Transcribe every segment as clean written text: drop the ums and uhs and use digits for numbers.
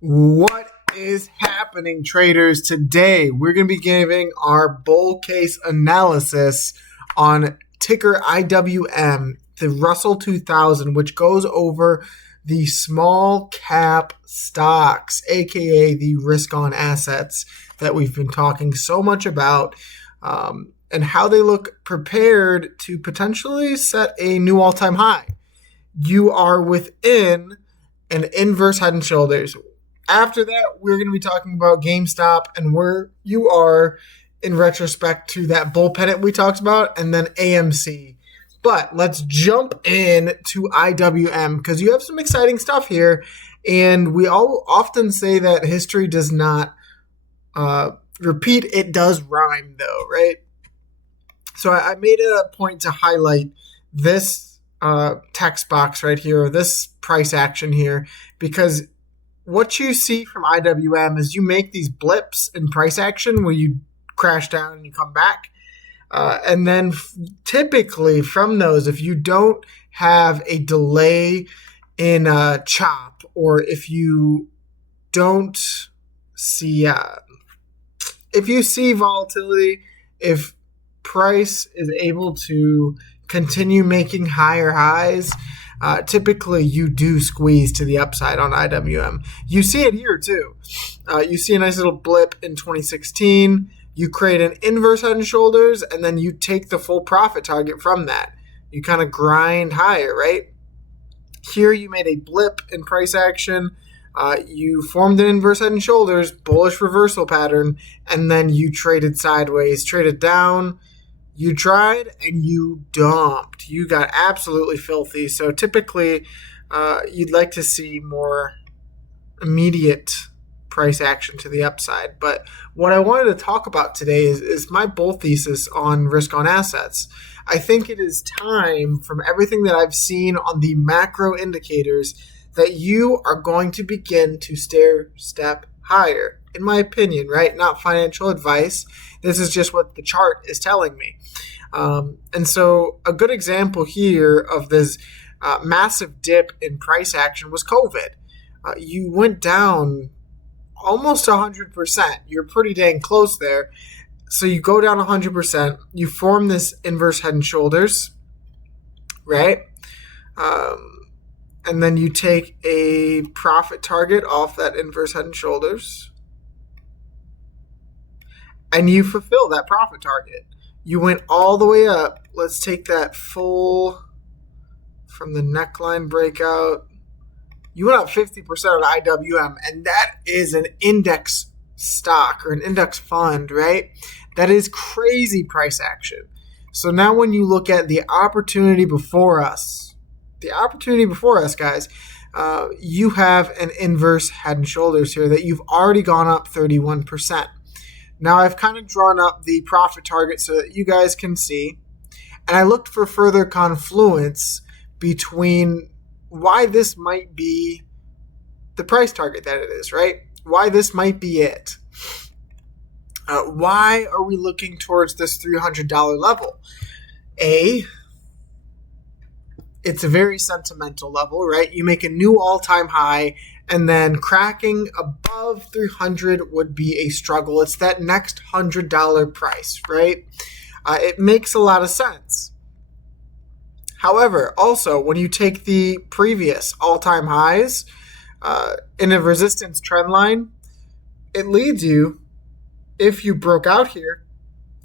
What is happening, traders? Today, we're going to be giving our bull case analysis on ticker IWM, the Russell 2000, which goes over the small cap stocks, aka the risk on assets that we've been talking so much about, and how they look prepared to potentially set a new all-time high. You are within an inverse head and shoulders. After that, we're going to be talking about Gamestop and where you are in retrospect to that bull pennant we talked about, and then AMC. But let's jump in to IWM because you have some exciting stuff here. And we all often say that history does not repeat. It does rhyme, though, right? So I made it a point to highlight this text box right here, or this price action here, because what you see from IWM is you make these blips in price action where you crash down and you come back. And then typically from those, if you don't have a delay in chop, or if you don't see, if you see volatility, if price is able to continue making higher highs, typically you do squeeze to the upside on IWM. You see it here too. You see a nice little blip in 2016. You create an inverse head and shoulders, and then you take the full profit target from that. You kind of grind higher, right? Here you made a blip in price action. You formed an inverse head and shoulders, bullish reversal pattern, and then you traded sideways, traded down. You tried and you dumped. You got absolutely filthy. So typically, you'd like to see more immediate price action to the upside. But what I wanted to talk about today is my bull thesis on risk on assets. I think it is time, from everything that I've seen on the macro indicators, that you are going to begin to step higher. In my opinion, right? Not financial advice. This is just what the chart is telling me. And so a good example here of this massive dip in price action was COVID. You went down almost 100%. You're pretty dang close there. So you go down 100%. You form this inverse head and shoulders, right? And then you take a profit target off that inverse head and shoulders, and you fulfill that profit target. You went all the way up. Let's take that full from the neckline breakout. You went up 50% on IWM, and that is an index stock or an index fund, right? That is crazy price action. So now when you look at the opportunity before us, guys, you have an inverse head and shoulders here that you've already gone up 31%. Now I've kind of drawn up the profit target so that you guys can see, and I looked for further confluence between why this might be the price target that it is, right? Why this might be it. Why are we looking towards this $300 level? It's a very sentimental level, right? You make a new all-time high, and then cracking above 300 would be a struggle. It's that next $100 price, right? It makes a lot of sense. However, also, when you take the previous all-time highs in a resistance trend line, it leads you, if you broke out here,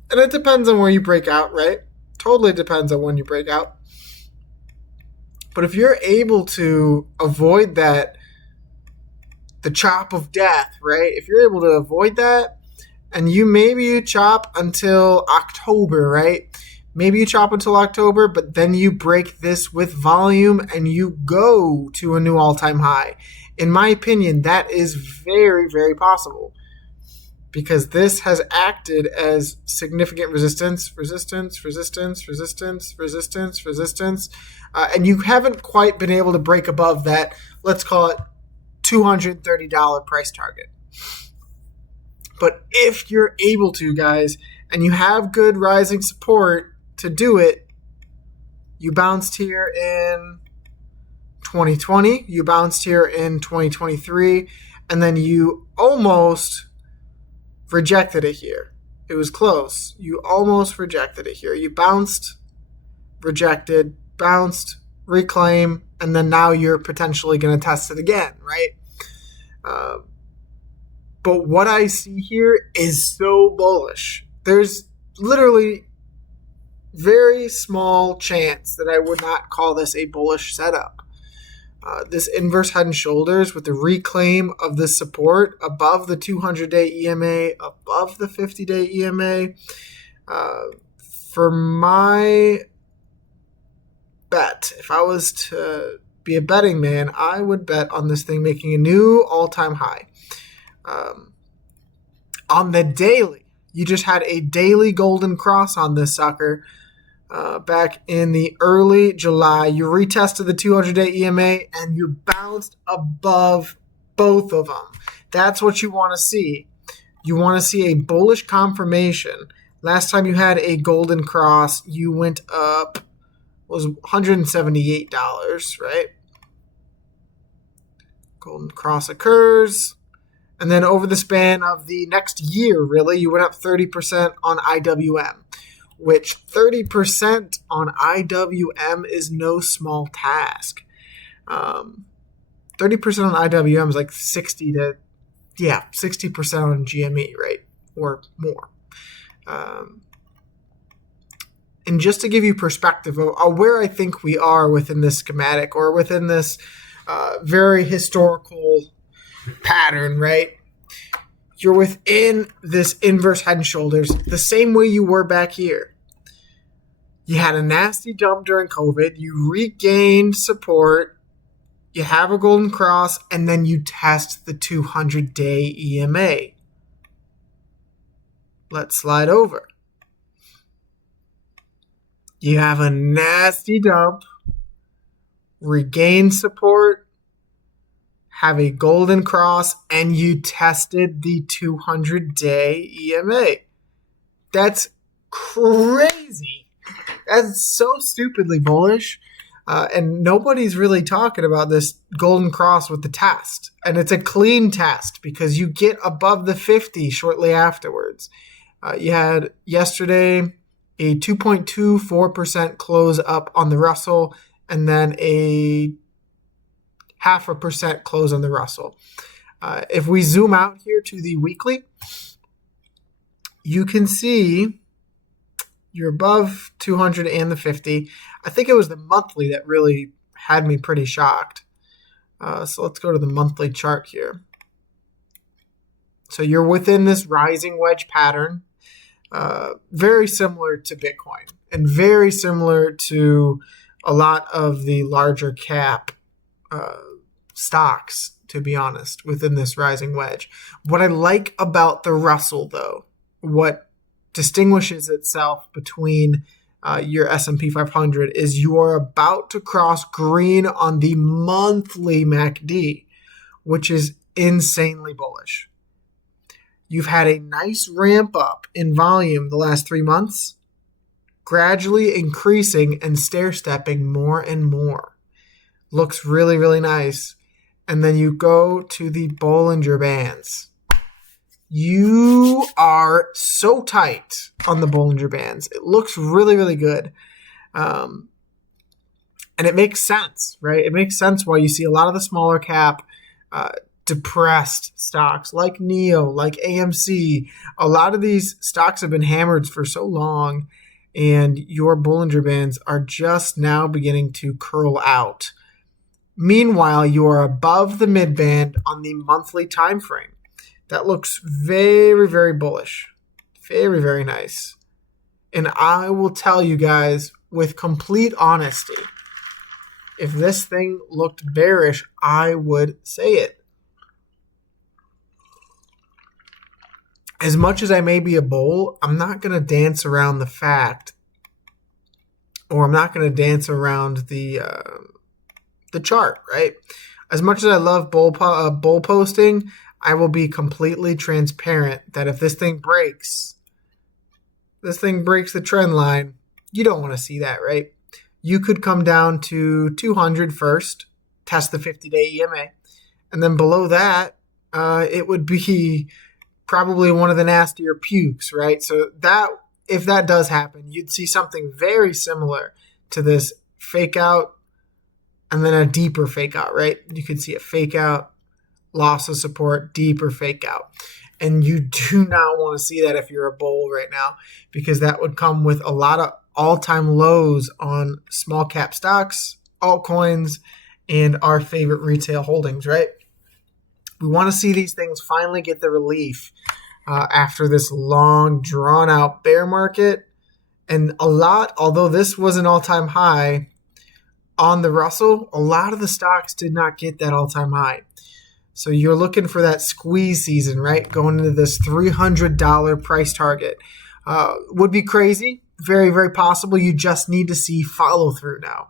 and it depends on where you break out, right? Totally depends on when you break out. But if you're able to avoid that, the chop of death, right? If you're able to avoid that, and maybe you chop until October, right? Maybe you chop until October, but then you break this with volume and you go to a new all-time high. In my opinion, that is very, very possible, because this has acted as significant resistance, and you haven't quite been able to break above that, let's call it $230 price target. But if you're able to, guys, and you have good rising support to do it, you bounced here in 2020. You bounced here in 2023, and then you almost rejected it here. It was close. You almost rejected it here. You bounced, rejected, bounced, reclaim, and then now you're potentially going to test it again, right? But what I see here is so bullish. There's literally very small chance that I would not call this a bullish setup. This inverse head and shoulders with the reclaim of this support above the 200-day EMA, above the 50-day EMA. For my bet, if I was to be a betting man, I would bet on this thing making a new all-time high. On the daily, you just had a daily golden cross on this sucker. Back in the early July, you retested the 200-day EMA and you bounced above both of them. That's what you want to see. You want to see a bullish confirmation. Last time you had a golden cross, you went up, was $178, right? Golden cross occurs. And then over the span of the next year, really, you went up 30% on IWM, which 30% on IWM is no small task. 30% on IWM is like 60% on GME, right? Or more. And just to give you perspective of where I think we are within this schematic or within this very historical pattern, right? You're within this inverse head and shoulders the same way you were back here. You had a nasty dump during COVID. You regained support. You have a golden cross, and then you test the 200-day EMA. Let's slide over. You have a nasty dump, regain support, have a golden cross, and you tested the 200-day EMA. That's crazy. That's so stupidly bullish. And nobody's really talking about this golden cross with the test. And it's a clean test because you get above the 50 shortly afterwards. You had yesterday a 2.24% close up on the Russell, and then a 0.5% close on the Russell. If we zoom out here to the weekly, you can see you're above 200 and the 50. I think it was the monthly that really had me pretty shocked. So let's go to the monthly chart here. So you're within this rising wedge pattern, very similar to Bitcoin and very similar to a lot of the larger cap stocks, to be honest, within this rising wedge. What I like about the Russell, though, what distinguishes itself between your S&P 500 is you are about to cross green on the monthly MACD, which is insanely bullish. You've had a nice ramp up in volume the last 3 months, gradually increasing and stair-stepping more and more. Looks really, really nice. And then you go to the Bollinger Bands. You are so tight on the Bollinger Bands. It looks really, really good. And it makes sense, right? It makes sense why you see a lot of the smaller cap depressed stocks like NEO, like AMC. A lot of these stocks have been hammered for so long, and your Bollinger Bands are just now beginning to curl out. Meanwhile, you are above the mid-band on the monthly time frame. That looks very, very bullish. Very, very nice. And I will tell you guys with complete honesty, if this thing looked bearish, I would say it. As much as I may be a bull, I'm not going to dance around the fact, or I'm not going to dance around the chart, right? As much as I love bull posting, I will be completely transparent that if this thing breaks the trend line, you don't want to see that, right? You could come down to 200 first, test the 50-day EMA. And then below that, it would be probably one of the nastier pukes, right? So that, if that does happen, you'd see something very similar to this fake out and then a deeper fake out, right? You could see a fake out, loss of support, deeper fake out. And you do not want to see that if you're a bull right now, because that would come with a lot of all-time lows on small cap stocks, altcoins, and our favorite retail holdings, right? We want to see these things finally get the relief after this long, drawn-out bear market. And a lot, although this was an all-time high on the Russell, a lot of the stocks did not get that all-time high. So you're looking for that squeeze season, right? Going into this $300 price target. Would be crazy. Very, very possible. You just need to see follow through now.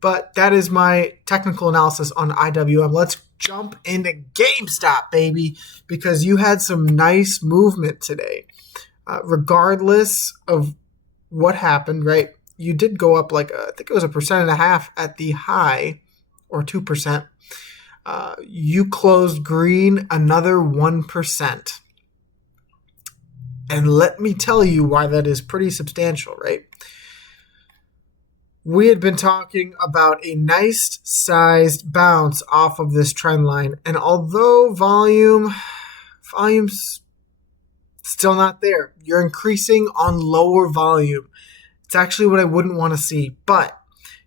But that is my technical analysis on IWM. Let's jump into Gamestop, baby, because you had some nice movement today. Regardless of what happened, right? You did go up like, I think it was 1.5% at the high, or 2%. You closed green another 1%. And let me tell you why that is pretty substantial, right? We had been talking about a nice sized bounce off of this trend line. And although volume's still not there, you're increasing on lower volume. It's actually what I wouldn't want to see. But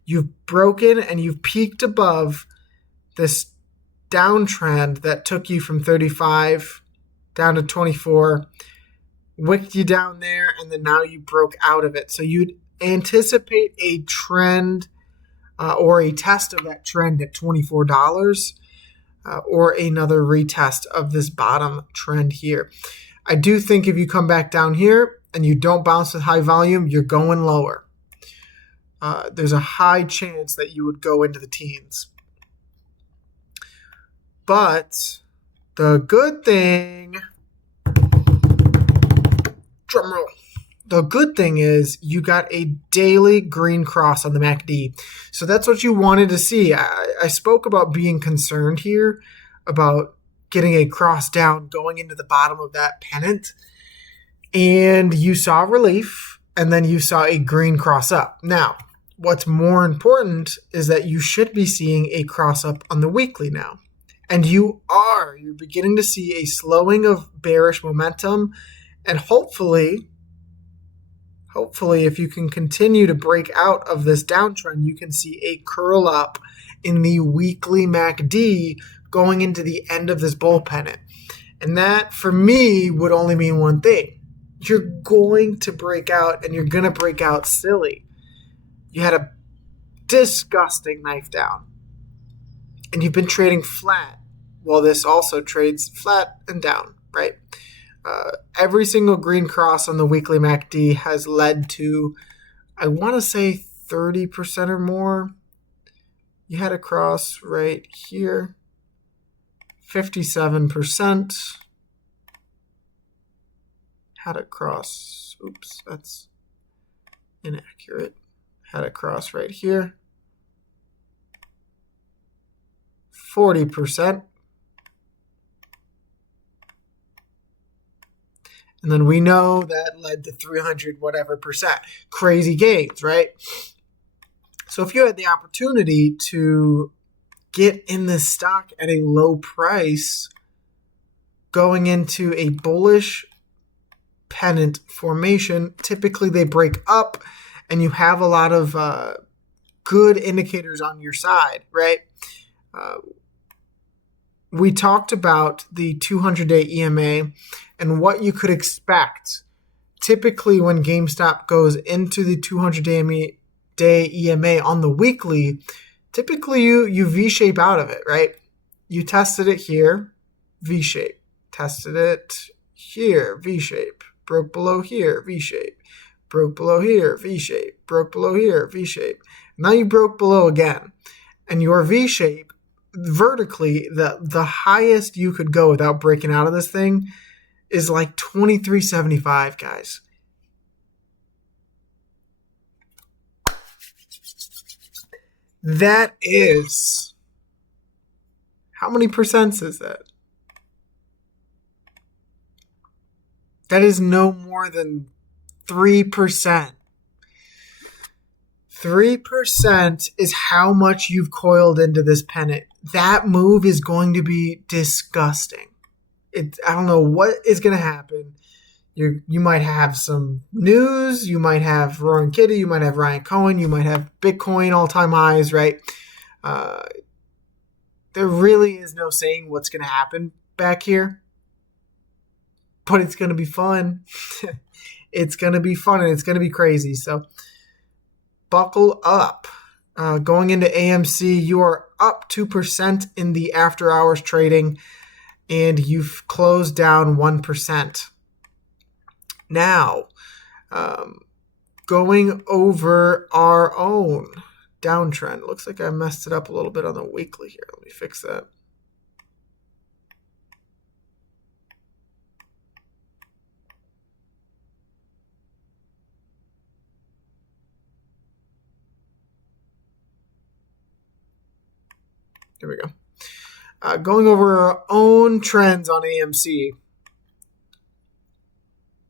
you've broken and you've peaked above this downtrend that took you from 35 down to 24, wicked you down there, and then now you broke out of it. So you'd anticipate a trend or a test of that trend at $24 or another retest of this bottom trend here. I do think if you come back down here and you don't bounce with high volume, you're going lower. There's a high chance that you would go into the teens. But the good thing, drumroll, the good thing is you got a daily green cross on the MACD. So that's what you wanted to see. I spoke about being concerned here about getting a cross down going into the bottom of that pennant. And you saw relief, and then you saw a green cross up. Now, what's more important is that you should be seeing a cross up on the weekly now. And you're beginning to see a slowing of bearish momentum. And hopefully, if you can continue to break out of this downtrend, you can see a curl up in the weekly MACD going into the end of this bull pennant. And that, for me, would only mean one thing. You're going to break out, and you're going to break out silly. You had a disgusting knife down. And you've been trading flat, while this also trades flat and down, right? Every single green cross on the weekly MACD has led to, I want to say 30% or more. You had a cross right here, 57%. Had a cross, oops, that's inaccurate. Had a cross right here, 40%. And then we know that led to 300 whatever percent. Crazy gains, right? So if you had the opportunity to get in this stock at a low price going into a bullish pennant formation, typically they break up and you have a lot of good indicators on your side, right? We talked about the 200-day EMA and what you could expect. Typically, when GameStop goes into the 200-day EMA on the weekly, typically you V-shape out of it, right? You tested it here, V-shape. Tested it here, V-shape. Broke below here, V-shape. Broke below here, V-shape. Broke below here, V-shape. Now you broke below again. And your V-shape, vertically, the highest you could go without breaking out of this thing is like 23.75, guys. That is, how many percents is that? That is no more than 3%. 3% is how much you've coiled into this pennant. That move is going to be disgusting. I don't know what is going to happen. You might have some news. You might have Roaring Kitty. You might have Ryan Cohen. You might have Bitcoin all-time highs, right? There really is no saying what's going to happen back here. But it's going to be fun. It's going to be fun and it's going to be crazy. So buckle up. Going into AMC, you are up 2% in the after hours trading and you've closed down 1%. Now, going over our own downtrend. Looks like I messed it up a little bit on the weekly here. Let me fix that. There we go. Going over our own trends on AMC.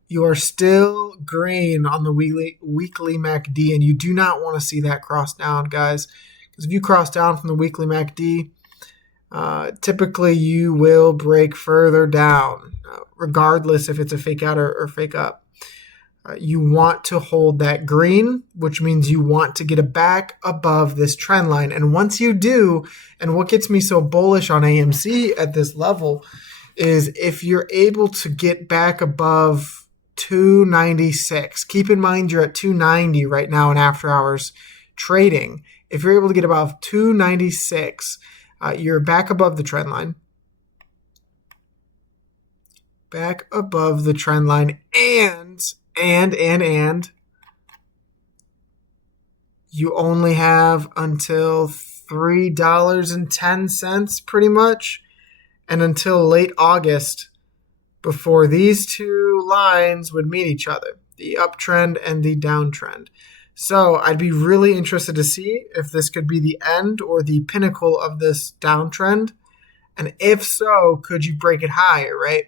You are still green on the weekly MACD, and you do not want to see that cross down, guys. Because if you cross down from the weekly MACD, typically you will break further down, regardless if it's a fake out or fake up. You want to hold that green, which means you want to get it back above this trend line. And once you do, and what gets me so bullish on AMC at this level is if you're able to get back above 296. Keep in mind you're at 290 right now in after hours trading. If you're able to get above 296, you're back above the trend line. Back above the trend line and you only have until $3.10 pretty much, and until late August before these two lines would meet each other, the uptrend and the downtrend. So I'd be really interested to see if this could be the end or the pinnacle of this downtrend. And if so, could you break it higher, right?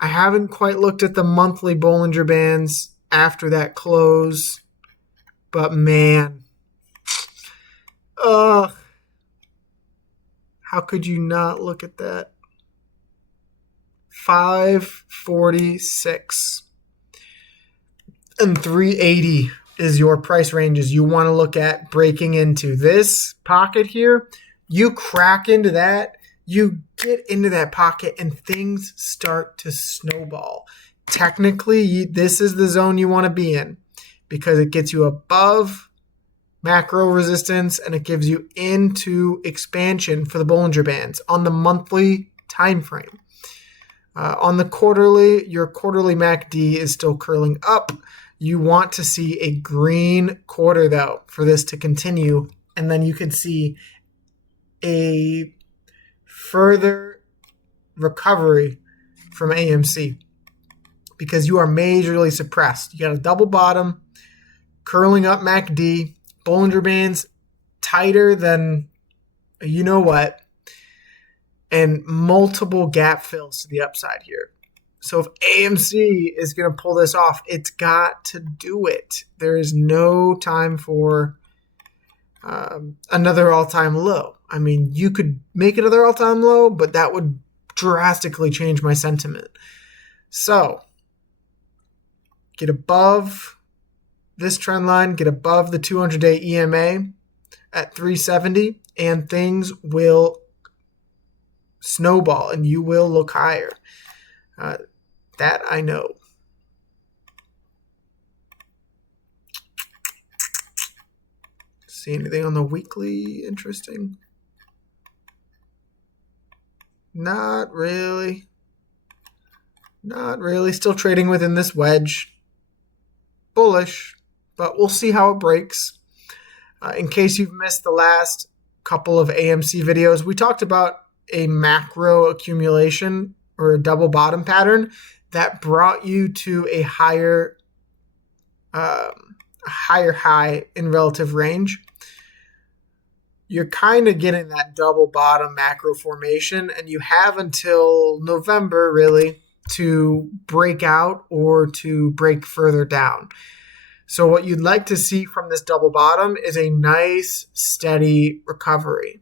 I haven't quite looked at the monthly Bollinger Bands after that close, but man, how could you not look at that? 546 and 380 is your price ranges you want to look at breaking into this pocket here. You crack into that, you get into that pocket, and things start to snowball. Technically, this is the zone you want to be in because it gets you above macro resistance and it gives you into expansion for the Bollinger Bands on the monthly time frame. On the quarterly, your quarterly MACD is still curling up. You want to see a green quarter, though, for this to continue. And then you could see a further recovery from AMC because you are majorly suppressed. You got a double bottom, curling up MACD, Bollinger Bands tighter than you know what, and multiple gap fills to the upside here. So if AMC is going to pull this off, it's got to do it. There is no time for another all-time low. I mean, you could make another all-time low, but that would drastically change my sentiment. So get above this trend line, get above the 200-day EMA at 370, and things will snowball and you will look higher. That I know. See anything on the weekly interesting? Not really. Not really. Still trading within this wedge. Bullish, but we'll see how it breaks. In case you've missed the last couple of AMC videos, we talked about a macro accumulation or a double bottom pattern that brought you to a higher high in relative range. you're kind of getting that double bottom macro formation, and you have until November really to break out or to break further down. So what you'd like to see from this double bottom is a nice steady recovery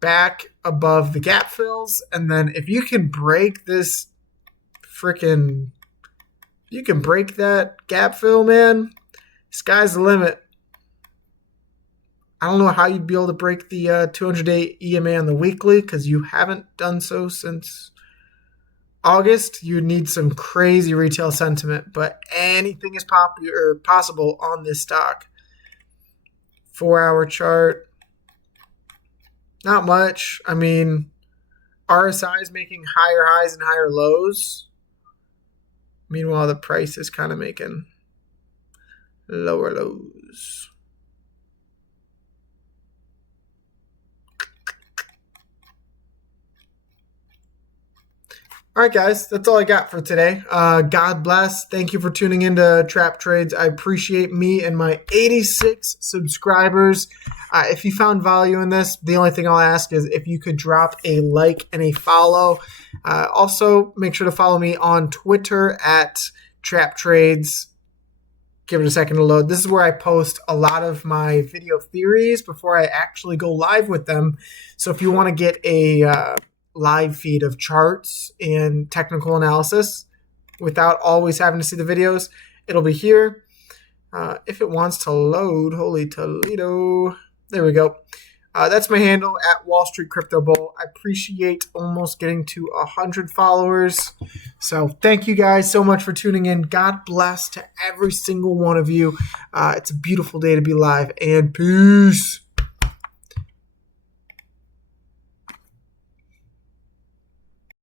back above the gap fills. And then if you can break this you can break that gap fill, man, sky's the limit. I don't know how you'd be able to break the 200-day EMA on the weekly because you haven't done so since August. You need some crazy retail sentiment, but anything is possible on this stock. 4-hour chart, not much. I mean, RSI is making higher highs and higher lows. Meanwhile, the price is kind of making lower lows. All right, guys, that's all I got for today. God bless. Thank you for tuning into Trap Trades. I appreciate me and my 86 subscribers. If you found value in this, the only thing I'll ask is if you could drop a like and a follow. Also, make sure to follow me on Twitter at Trap Trades. Give it a second to load. This is where I post a lot of my video theories before I actually go live with them. So if you want to get a live feed of charts and technical analysis without always having to see the videos, it'll be here. If it wants to load, holy Toledo. There we go. That's my handle at Wall Street Crypto Bull. I appreciate almost getting to 100 followers. So thank you guys so much for tuning in. God bless to every single one of you. It's a beautiful day to be live, and peace.